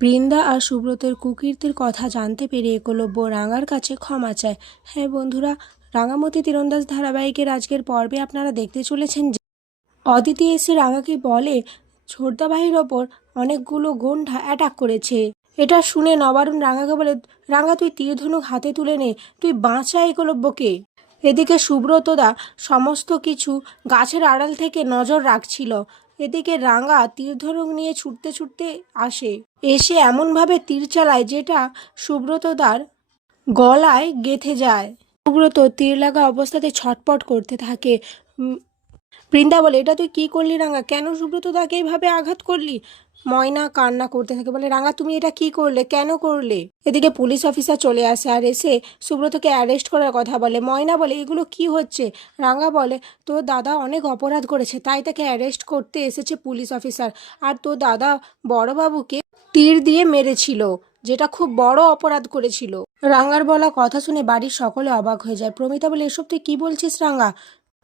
বৃন্দা আর সুব্রতের কুকীর্তির কথা জানতে পেরে একলব্য রাঙার কাছে ক্ষমা চায়। হ্যাঁ বন্ধুরা, রাঙামতি তীরন্দাজ ধারাবাহিকের আজকের পর্বে আপনারা দেখতে চলেছেন যে অদিতি এসে রাঙাকে বলে ছোটদাবাহির ওপর অনেকগুলো গন্ডা অ্যাটাক করেছে। এটা শুনে নবারুণ রাঙাকে বলে, রাঙা, তুই তীরধনুক হাতে তুলে নে, তুই বাঁচা একলব্যকে। এদিকে সুব্রতদা সমস্ত কিছু গাছের আড়াল থেকে নজর রাখছিল। এদিকে রাঙা তীরধনুক নিয়ে ছুটতে ছুটতে আসে। এসে এমনভাবে তীর চালায় যেটা সুব্রতদার গলায় গেথে যায়। সুব্রত তীর লাগা অবস্থাতে ছটপট করতে থাকে। বৃন্দা বলে, এটা তুই কি করলি রাঙা? কেন সুব্রত দাকে এইভাবে আঘাত করলি? ময়না কান্না করতে থাকে, বলে, রাঙা, তুমি এটা কি করলে? কেন করলে? এদিকে পুলিশ অফিসার চলে আসে আর এসে সুব্রতকে অ্যারেস্ট করার কথা বলে। ময়না বলে, এগুলো কি হচ্ছে? রাঙা বলে, তোর দাদা অনেক অপরাধ করেছে, তাই তাকে অ্যারেস্ট করতে এসেছে পুলিশ অফিসার। আর তোর দাদা বড়বাবুকে তীর দিয়ে মেরেছিল, যেটা খুব বড় অপরাধ করেছিল। রাঙার বলা কথা শুনে বাড়ির সকলে অবাক হয়ে যায়। প্রমিতা বলে, এসব তুই কি বলছিস রাঙা?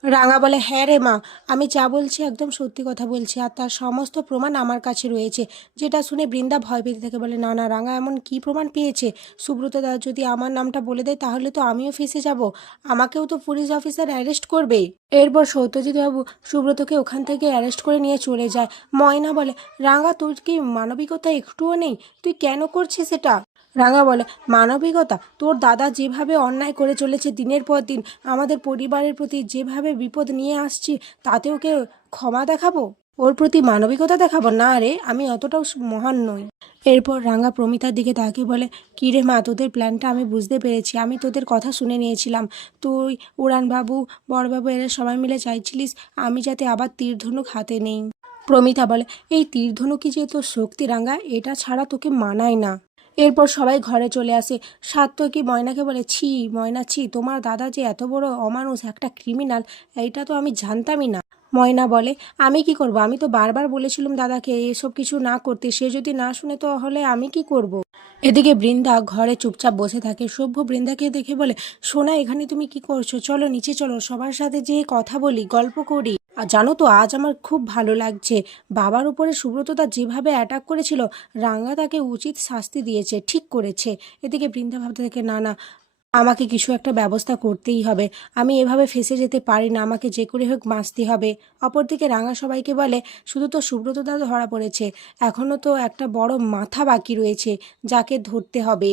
রাঙা বলে হ্যাঁ রে মা, আমি যা বলছি একদম সত্যি কথা বলছি। আর তার সমস্ত প্রমাণ আমার কাছে রয়েছে। যেটা শুনে বৃন্দা ভয় পেতে থাকে, বলে, না না, রাঙা এমন কি প্রমাণ পেয়েছে? সুব্রত দা যদি আমার নামটা বলে দেয়, তাহলে তো আমিও ফেসে যাব। আমাকেও তো পুলিশ অফিসার অ্যারেস্ট করবে। এরপর সত্যজিৎ বাবু সুব্রতকে ওখান থেকে অ্যারেস্ট করে নিয়ে চলে যায়। ময়না বলে, রাঙা, তোর কি মানবিকতা একটুও নেই? তুই কেন করছিস এটা? রাঙা বলে, মানবিকতা, তোর দাদা যেভাবে অন্যায় করে চলেছে দিনের পর দিন, আমাদের পরিবারের প্রতি যেভাবে বিপদ নিয়ে আসছি তাতে ওকে ক্ষমা দেখাবো? ওর প্রতি মানবিকতা দেখাবো? না রে, আমি অতটাও মহান নই। এরপর রাঙা প্রমিতার দিকে তাকিয়ে বলে, কী রে মা, তোদের প্ল্যানটা আমি বুঝতে পেরেছি। আমি তোদের কথা শুনে নিয়েছিলাম। তুই, উড়ানবাবু, বড়বাবু এরা সবাই মিলে চাইছিলিস আমি যাতে আবার তীরধনুক হাতে নেই। প্রমিতা বলে, এই তীরধনুকি যে তোর শক্তি রাঙা? এটা ছাড়া তোকে মানায় না। এরপর সবাই ঘরে চলে আসে। সাত্তকী ময়নাকে বলে, ছি, ময়না, ছি, তোমার দাদা যে এত বড় অমানুষ, একটা ক্রিমিনাল এইটা তো আমি জানতামই না। ময়না বলে, আমি কি করব? আমি তো বারবার বলেছিলাম দাদাকে, এসব কিছু না করতে, সে যদি না শুনে তো হলে আমি কি করব। এদিকে বৃন্দা ঘরে চুপচাপ বসে থাকে। সভ্য বৃন্দাকে দেখে বলে, সোনা, এখানে তুমি কি করছ? চলো, নিচে চলো, সবার সাথে যেয়ে কথা বলি, গল্প করি। আর জানো তো, আজ আমার খুব ভালো লাগছে। বাবার উপরে সুব্রতদা যেভাবে অ্যাটাক করেছিল রাঙ্গা তাকে উচিত শাস্তি দিয়েছে, ঠিক করেছে। এদিকে বৃন্দা ভাবতে থাকে, না না, আমাকে কিছু একটা ব্যবস্থা করতেই হবে। আমি এভাবে ফেসে যেতে পারি না, আমাকে যে করে হোক বাঁচতে হবে। অপরদিকে রাঙা সবাইকে বলে, শুধু তো সুব্রত দাদা ধরা পড়েছে এখনও তো একটা বড় মাথা বাকি রয়েছে, যাকে ধরতে হবে।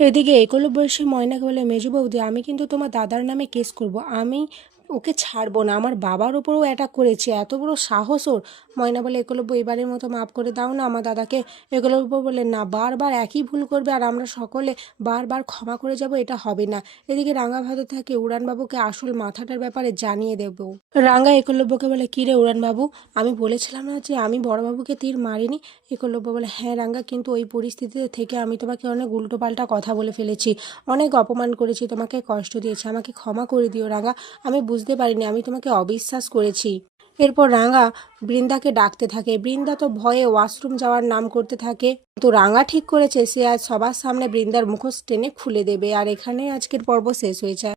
এদিকে একলব্য এসে ময়নাকে বলে, মেজু বৌদি, আমি কিন্তু তোমার দাদার নামে কেস করব। আমি ওকে ছাড়বো না। আমার বাবার ওপরেও অ্যাটাক করেছে। এত বড় সাহস ওর। ময়না বলে একলব্য এবারের মতো মাফ করে দাও না। আমার দাদাকে একলব্য বলে, না, বারবার একই ভুল করবে আর আমরা সকলে বারবার ক্ষমা করে যাব, এটা হবে না। এদিকে রাঙা ভাতে থাকে, উড়ানবাবুকে আসল মাথাটার ব্যাপারে জানিয়ে দেব। রাঙা একলব্যকে বলে, কী রে উড়ানবাবু? আমি বলেছিলাম না যে আমি বড়বাবুকে তীর মারিনি? একলব্য বলে হ্যাঁ রাঙ্গা কিন্তু ওই পরিস্থিতিতে থেকে আমি তোমাকে অনেক উল্টোপাল্টা কথা বলে ফেলেছি। অনেক অপমান করেছি, তোমাকে কষ্ট দিয়েছি। আমাকে ক্ষমা করে দিও রাঙা। আমি বুঝতে পারিনি, আমি তোমাকে অবিশ্বাস করেছি। এরপর রাঙা বৃন্দাকে ডাকতে থাকে। বৃন্দা তো ভয়ে ওয়াশরুম যাওয়ার নাম করতে থাকে। তো রাঙা ঠিক করেছে, সে আজ সবার সামনে বৃন্দার মুখোশ টেনে খুলে দেবে। আর এখানেই আজকের পর্ব শেষ হয়েছে